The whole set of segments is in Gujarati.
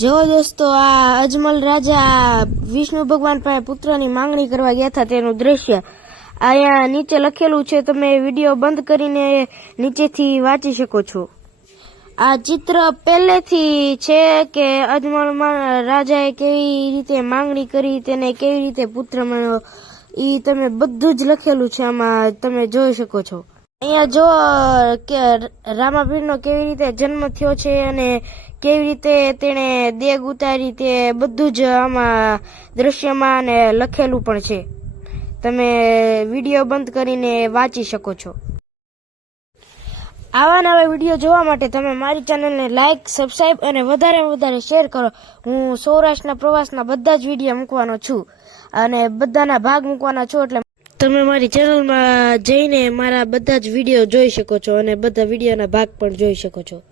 જો દોસ્તો આ અજમલ રાજા વિષ્ણુ ભગવાન પાસે પુત્રની માંગણી કરવા ગયા હતા તેનું દ્રશ્ય અહીંયા નીચે લખેલું છે. તમે વિડીયો બંધ કરીને નીચેથી વાંચી શકો છો. આ ચિત્ર પહેલેથી છે કે અજમલ રાજાએ કેવી રીતે માંગણી કરી, તેને કેવી રીતે પુત્ર મળ્યો, એ તમે બધું જ લખેલું છે. આમાં તમે જોઈ શકો છો. અહીંયા જો કે રામાપીરનો કેવી રીતે જન્મ થયો છે અને કેવી રીતે તેણે દેગ ઉતારી, તે બધું જ આમાં દ્રશ્યમાં અને લખેલું પણ છે. તમે વિડીયો બંધ કરીને વાંચી શકો છો. આવા નવા વિડીયો જોવા માટે તમે મારી ચેનલને લાઇક, સબસ્ક્રાઇબ અને વધારેમાં વધારે શેર કરો. હું સૌરાષ્ટ્રના પ્રવાસના બધા જ વિડીયો મૂકવાનો છું અને બધાના ભાગ મૂકવાના છું, એટલે તમે મારી ચેનલમાં જઈને મારા બધા જ વિડીયો જોઈ શકો છો અને બધા વિડીયોના ભાગ પણ જોઈ શકો છો.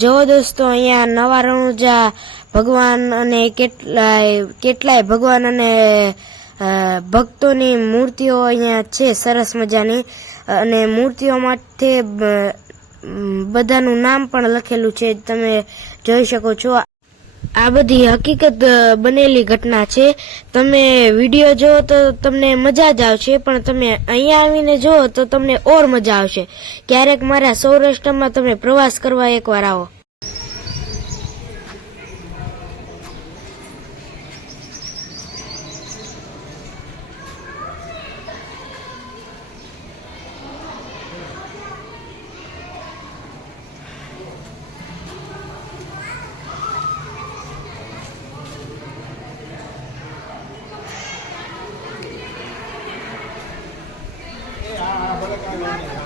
જો દોસ્તો અહીંયા નવા રણુજા ભગવાન અને કેટલાય ભગવાન અને ભક્તોની મૂર્તિઓ અહીંયા છે સરસ મજાની, અને મૂર્તિઓ માટે બધાનું નામ પણ લખેલું છે, તમે જોઈ શકો છો. આ બધી હકીકત બનેલી ઘટના છે. તમે વિડીયો જો તો તમને મજા જ આવશે, પણ તમે અહીંયા આવીને જુઓ તો તમને ઓર મજા આવશે. ક્યારેક મારા સૌરાષ્ટ્રમાં તમે પ્રવાસ કરવા એકવાર આવો. Ah, boleh kan?